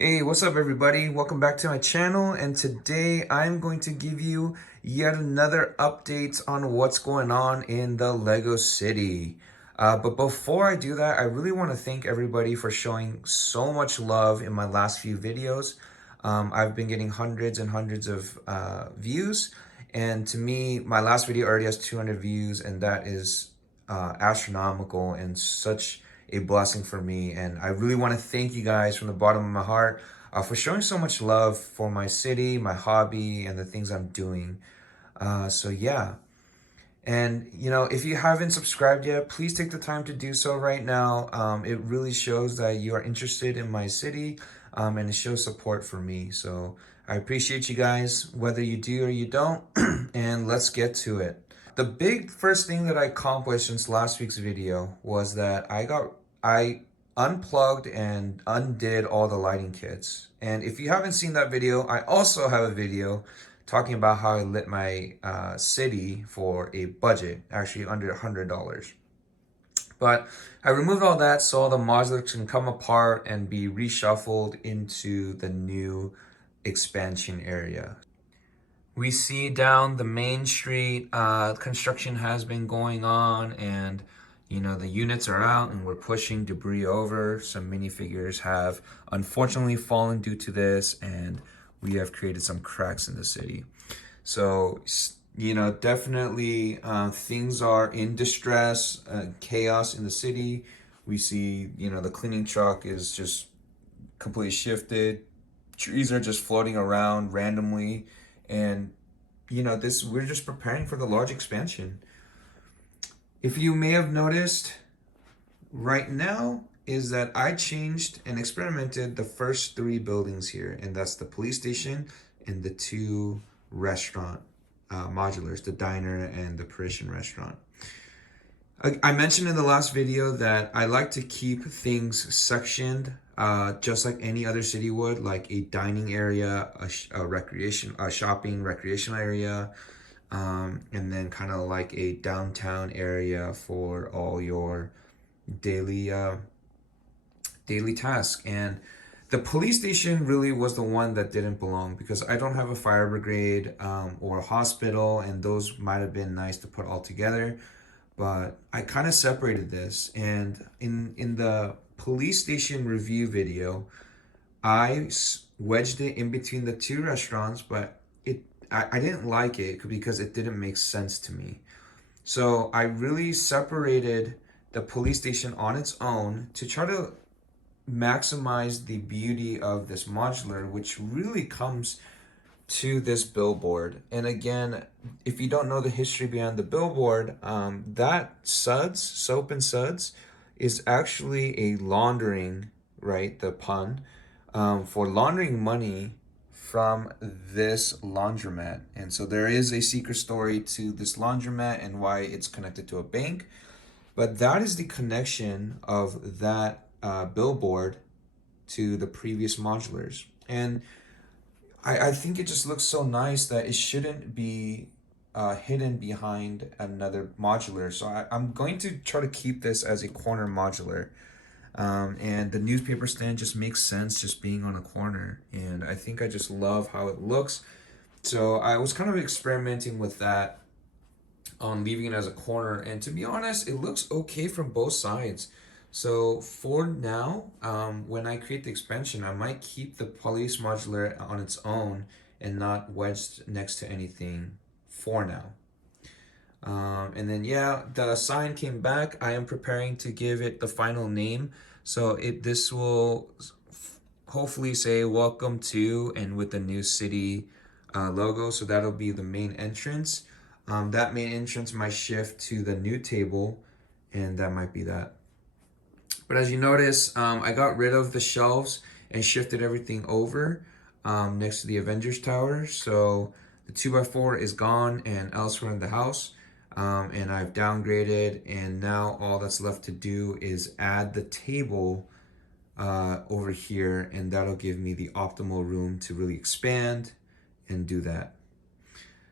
Hey, what's up everybody? Welcome back to my channel, and today I'm going to give you yet another update on what's going on in the Lego City. But before I do that, I really want to thank everybody for showing so much love in my last few videos. I've been getting hundreds and hundreds of views, and to me, my last video already has 200 views, and that is astronomical and such a blessing for me. And I really want to thank you guys from the bottom of my heart for showing so much love for my city, my hobby, and the things I'm doing. So yeah. And if you haven't subscribed yet, please take the time to do so right now. It really shows that you are interested in my city, and it shows support for me. So I appreciate you guys, whether you do or you don't. And let's get to it. The big first thing that I accomplished since last week's video was that I unplugged and undid all the lighting kits. And if you haven't seen that video, I also have a video talking about how I lit my city for a budget, actually under $100. But I removed all that so all the modulars can come apart and be reshuffled into the new expansion area. We see down the main street, construction has been going on, and the units are out and we're pushing debris over. Some minifigures have unfortunately fallen due to this, and we have created some cracks in the city. So, definitely things are in distress, chaos in the city. We see, the cleaning truck is just completely shifted. Trees are just floating around randomly, and this we're just preparing for the large expansion. If you may have noticed, right now is that I changed and experimented the first three buildings here, and that's the police station and the two restaurant modulars, the diner and the Parisian restaurant. I mentioned in the last video that I like to keep things sectioned, just like any other city would, like a dining area, a shopping recreational area, and then kind of like a downtown area for all your daily daily tasks. And the police station really was the one that didn't belong because I don't have a fire brigade or a hospital, and those might have been nice to put all together. But I kind of separated this, and in the police station review video, I wedged it in between the two restaurants, but I didn't like it because it didn't make sense to me. So I really separated the police station on its own to try to maximize the beauty of this modular, which really comes to this billboard. And again, if you don't know the history behind the billboard, that suds, soap and suds, is actually a laundering, right? The pun, for laundering money from this laundromat. And so there is a secret story to this laundromat and why it's connected to a bank. But that is the connection of that billboard to the previous modulars. And I think it just looks so nice that it shouldn't be hidden behind another modular. So I'm going to try to keep this as a corner modular. And the newspaper stand just makes sense just being on a corner. And I think I just love how it looks. So I was kind of experimenting with that on leaving it as a corner. And to be honest, it looks okay from both sides. So for now, when I create the expansion, I might keep the police modular on its own and not wedged next to anything for now. And then yeah, the sign came back. I am preparing to give it the final name. So this will hopefully say welcome to, and with the new city logo. So that'll be the main entrance. That main entrance might shift to the new table, and that might be that. But as you notice, I got rid of the shelves and shifted everything over next to the Avengers Tower. So the 2x4 is gone and elsewhere in the house. And I've downgraded, and now all that's left to do is add the table over here, and that'll give me the optimal room to really expand and do that.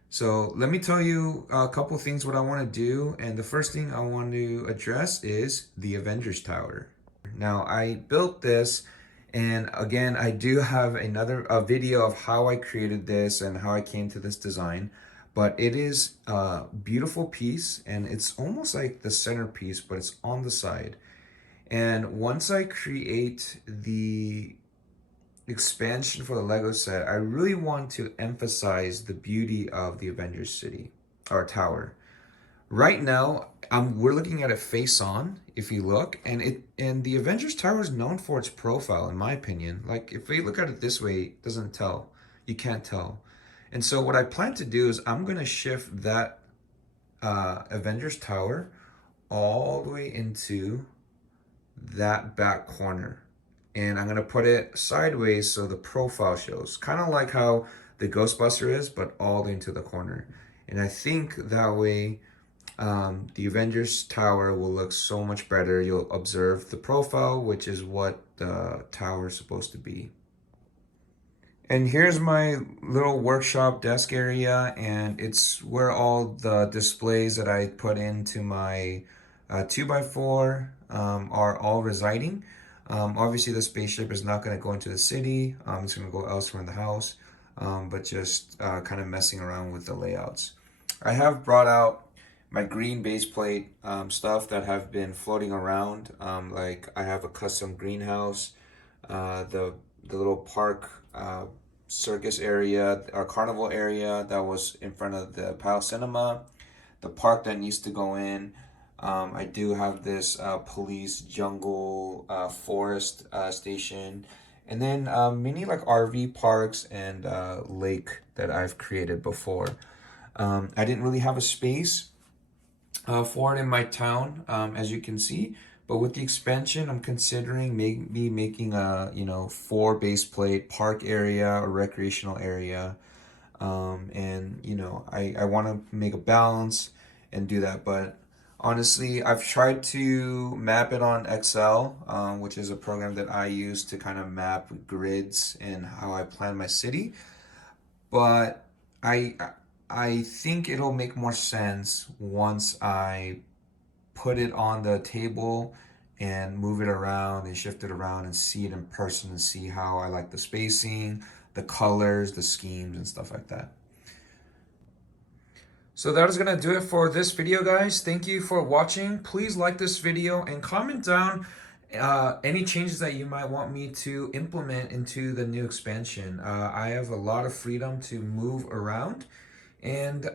So let me tell you a couple things what I want to do, and the first thing I want to address is the Avengers Tower. Now I built this, And again, I do have a video of how I created this and how I came to this design. But it is a beautiful piece, and it's almost like the centerpiece, but it's on the side. And once I create the expansion for the Lego set, I really want to emphasize the beauty of the Avengers City or Tower. Right now, we're looking at it face on. If you look, and the Avengers Tower is known for its profile, in my opinion. Like if we look at it this way, it doesn't tell. You can't tell. And so what I plan to do is I'm gonna shift that Avengers Tower all the way into that back corner. And I'm gonna put it sideways so the profile shows. Kind of like how the Ghostbuster is, but all the way into the corner. And I think that way the Avengers Tower will look so much better. You'll observe the profile, which is what the tower is supposed to be. And here's my little workshop desk area, and it's where all the displays that I put into my 2x4 are all residing. Obviously, the spaceship is not going to go into the city. It's going to go elsewhere in the house, but just kind of messing around with the layouts. I have brought out my green base plate stuff that have been floating around. Like I have a custom greenhouse, the little park circus area, our carnival area that was in front of the Palace Cinema, the park that needs to go in. I do have this police jungle forest station, and then many like RV parks and lake that I've created before. I didn't really have a space for it in my town, as you can see. But with the expansion, I'm considering maybe making a 4 base plate park area or recreational area, and I want to make a balance and do that. But honestly, I've tried to map it on Excel, which is a program that I use to kind of map grids and how I plan my city. But I I think it'll make more sense once I put it on the table and move it around and shift it around and see it in person and see how I like the spacing, the colors, the schemes, and stuff like that. So that is going to do it for this video, guys. Thank you for watching. Please like this video and comment down any changes that you might want me to implement into the new expansion. I have a lot of freedom to move around. And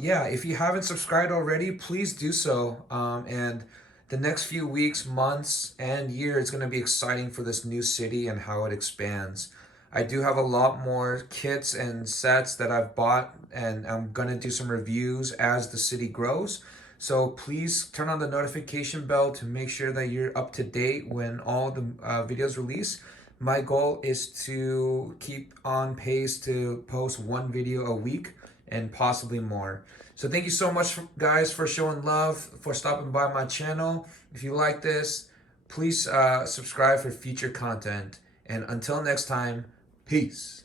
yeah, if you haven't subscribed already, please do so. And the next few weeks, months, and year, it's going to be exciting for this new city and how it expands. I do have a lot more kits and sets that I've bought, and I'm going to do some reviews as the city grows. So please turn on the notification bell to make sure that you're up to date when all the videos release. My goal is to keep on pace to post 1 video a week and possibly more. So thank you so much, guys, for showing love, for stopping by my channel. If you like this, please subscribe for future content. And until next time, peace.